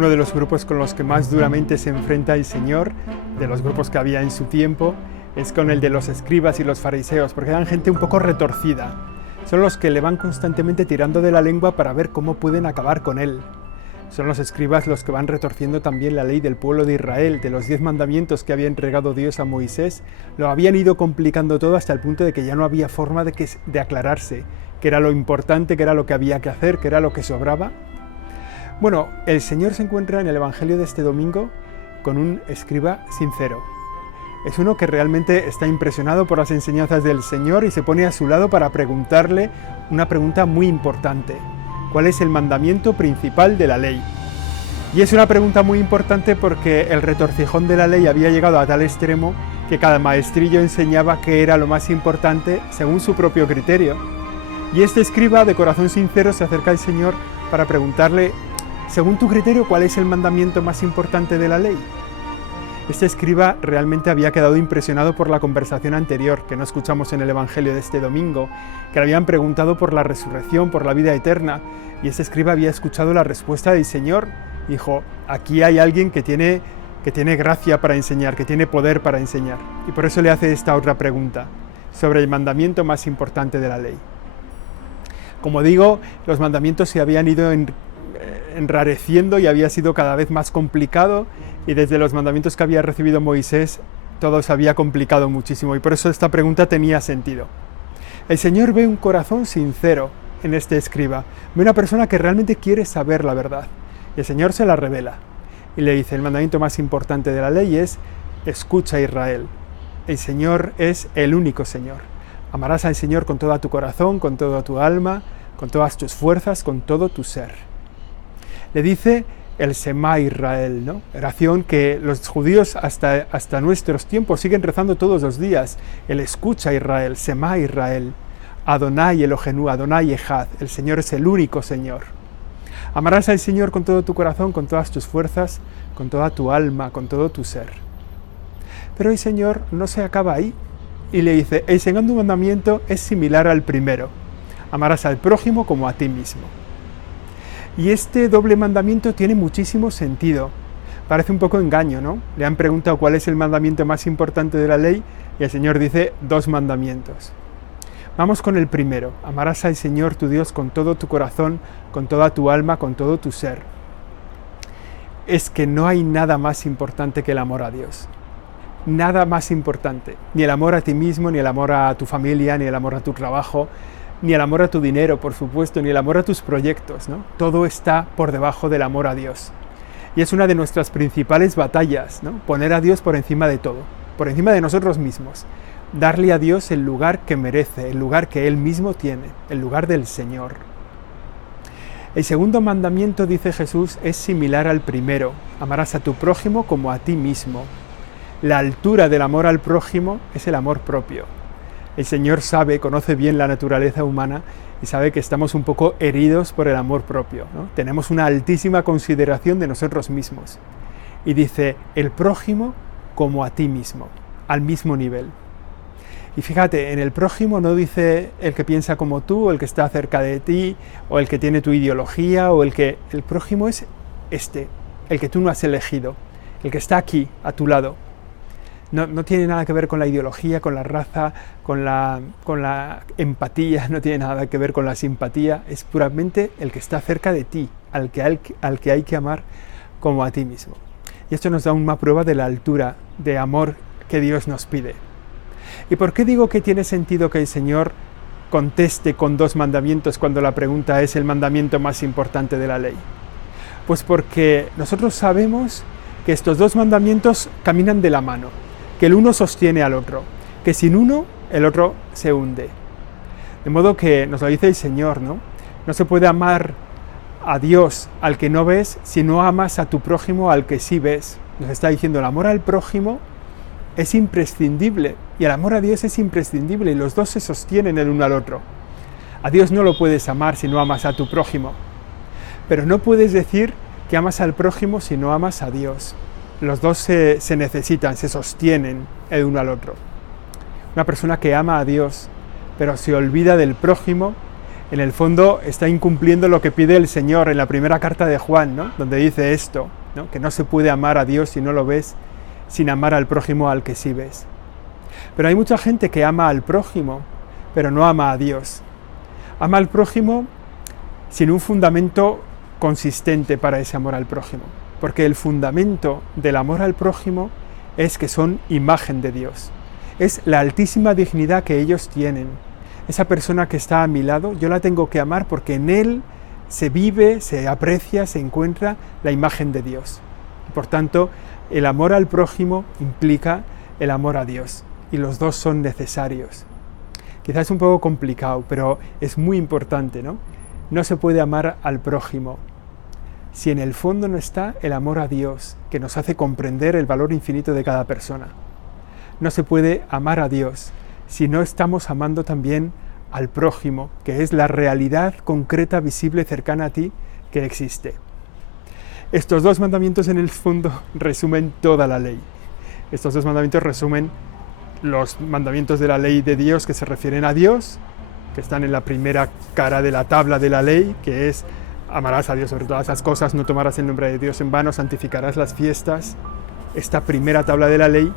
uno de los grupos con los que más duramente se enfrenta el Señor, de los grupos que había en su tiempo, es con el de los escribas y los fariseos, porque eran gente un poco retorcida. Son los que le van constantemente tirando de la lengua para ver cómo pueden acabar con él. Son los escribas los que van retorciendo también la ley del pueblo de Israel, de los 10 mandamientos que había entregado Dios a Moisés. Lo habían ido complicando todo hasta el punto de que ya no había forma de aclararse, qué era lo importante, qué era lo que había que hacer, qué era lo que sobraba. Bueno, el Señor se encuentra en el Evangelio de este domingo con un escriba sincero. Es uno que realmente está impresionado por las enseñanzas del Señor y se pone a su lado para preguntarle una pregunta muy importante. ¿Cuál es el mandamiento principal de la ley? Y es una pregunta muy importante porque el retorcijón de la ley había llegado a tal extremo que cada maestrillo enseñaba qué era lo más importante según su propio criterio. Y este escriba de corazón sincero se acerca al Señor para preguntarle, según tu criterio, ¿cuál es el mandamiento más importante de la ley? Este escriba realmente había quedado impresionado por la conversación anterior que no escuchamos en el Evangelio de este domingo, que le habían preguntado por la resurrección, por la vida eterna, y este escriba había escuchado la respuesta del Señor. Dijo, aquí hay alguien que tiene gracia para enseñar, que tiene poder para enseñar, y por eso le hace esta otra pregunta, sobre el mandamiento más importante de la ley. Como digo, los mandamientos se habían ido enrareciendo y había sido cada vez más complicado, y desde los mandamientos que había recibido Moisés todo se había complicado muchísimo, y por eso esta pregunta tenía sentido. El Señor ve un corazón sincero en este escriba, ve una persona que realmente quiere saber la verdad, y el Señor se la revela y le dice, el mandamiento más importante de la ley es, escucha Israel, el Señor es el único Señor, amarás al Señor con todo tu corazón, con toda tu alma, con todas tus fuerzas, con todo tu ser. Le dice el Shema Israel, ¿no? Oración que los judíos hasta nuestros tiempos siguen rezando todos los días. El escucha Israel, Shema Israel, Adonai Elohenu, Adonai Echad, el Señor es el único Señor. Amarás al Señor con todo tu corazón, con todas tus fuerzas, con toda tu alma, con todo tu ser. Pero el Señor no se acaba ahí y le dice, el segundo mandamiento es similar al primero, amarás al prójimo como a ti mismo. Y este doble mandamiento tiene muchísimo sentido. Parece un poco engaño, ¿no? Le han preguntado cuál es el mandamiento más importante de la ley y el Señor dice 2 mandamientos. Vamos con el primero. Amarás al Señor tu Dios con todo tu corazón, con toda tu alma, con todo tu ser. Es que no hay nada más importante que el amor a Dios. Nada más importante. Ni el amor a ti mismo, ni el amor a tu familia, ni el amor a tu trabajo, ni el amor a tu dinero, por supuesto, ni el amor a tus proyectos, ¿no? Todo está por debajo del amor a Dios. Y es una de nuestras principales batallas, ¿no? Poner a Dios por encima de todo, por encima de nosotros mismos. Darle a Dios el lugar que merece, el lugar que Él mismo tiene, el lugar del Señor. El segundo mandamiento, dice Jesús, es similar al primero. Amarás a tu prójimo como a ti mismo. La altura del amor al prójimo es el amor propio. El Señor conoce bien la naturaleza humana y sabe que estamos un poco heridos por el amor propio, ¿no? Tenemos una altísima consideración de nosotros mismos. Y dice, el prójimo como a ti mismo, al mismo nivel. Y fíjate, en el prójimo no dice el que piensa como tú, o el que está cerca de ti, o el que tiene tu ideología, el prójimo es el que tú no has elegido, el que está aquí, a tu lado. No tiene nada que ver con la ideología, con la raza, con la empatía, no tiene nada que ver con la simpatía, es puramente el que está cerca de ti, al que hay que amar como a ti mismo. Y esto nos da una prueba de la altura de amor que Dios nos pide. ¿Y por qué digo que tiene sentido que el Señor conteste con 2 mandamientos cuando la pregunta es el mandamiento más importante de la ley? Pues porque nosotros sabemos que estos 2 mandamientos caminan de la mano, que el uno sostiene al otro, que sin uno el otro se hunde. De modo que nos lo dice el Señor, ¿no? No se puede amar a Dios al que no ves si no amas a tu prójimo al que sí ves. Nos está diciendo el amor al prójimo es imprescindible y el amor a Dios es imprescindible y los 2 se sostienen el uno al otro. A Dios no lo puedes amar si no amas a tu prójimo, pero no puedes decir que amas al prójimo si no amas a Dios. Los 2 se necesitan, se sostienen el uno al otro. Una persona que ama a Dios, pero se olvida del prójimo, En el fondo está incumpliendo lo que pide el Señor en la primera carta de Juan, ¿no? Donde dice esto, ¿no? Que no se puede amar a Dios si no lo ves, sin amar al prójimo al que sí ves. Pero hay mucha gente que ama al prójimo, pero no ama a Dios. Ama al prójimo sin un fundamento consistente para ese amor al prójimo, porque el fundamento del amor al prójimo es que son imagen de Dios. Es la altísima dignidad que ellos tienen. Esa persona que está a mi lado, yo la tengo que amar porque en él se vive, se aprecia, se encuentra la imagen de Dios. Por tanto, el amor al prójimo implica el amor a Dios, y los dos son necesarios. Quizás es un poco complicado, pero es muy importante, ¿no? No se puede amar al prójimo si en el fondo no está el amor a Dios, que nos hace comprender el valor infinito de cada persona. No se puede amar a Dios si no estamos amando también al prójimo, que es la realidad concreta, visible, cercana a ti, que existe. Estos dos mandamientos en el fondo resumen toda la ley. Estos dos mandamientos resumen los mandamientos de la ley de Dios que se refieren a Dios, que están en la primera cara de la tabla de la ley, que es: amarás a Dios sobre todas las cosas, no tomarás el nombre de Dios en vano, santificarás las fiestas. Esta primera tabla de la ley.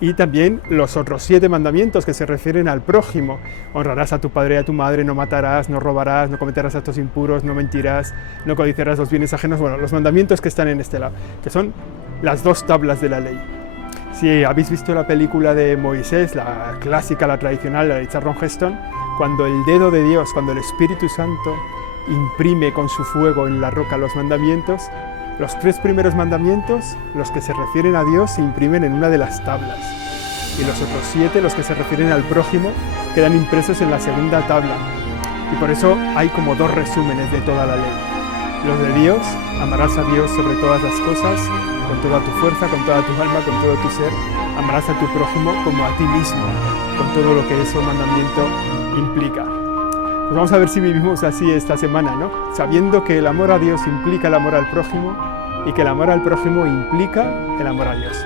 Y también los otros 7 mandamientos que se refieren al prójimo: honrarás a tu padre y a tu madre, no matarás, no robarás, no cometerás actos impuros, no mentirás, no codiciarás los bienes ajenos. Bueno, los mandamientos que están en este lado, que son las 2 tablas de la ley. Si habéis visto la película de Moisés, la clásica, la tradicional, la de Charlton Heston, cuando el dedo de Dios, cuando el Espíritu Santo imprime con su fuego en la roca los mandamientos, los 3 primeros mandamientos, los que se refieren a Dios, se imprimen en una de las tablas, y los otros 7, los que se refieren al prójimo, quedan impresos en la segunda tabla. Y por eso hay como 2 resúmenes de toda la ley. Los de Dios: amarás a Dios sobre todas las cosas, con toda tu fuerza, con toda tu alma, con todo tu ser. Amarás a tu prójimo como a ti mismo, con todo lo que ese mandamiento implica. Pues vamos a ver si vivimos así esta semana, ¿no? Sabiendo que el amor a Dios implica el amor al prójimo, y que el amor al prójimo implica el amor a Dios.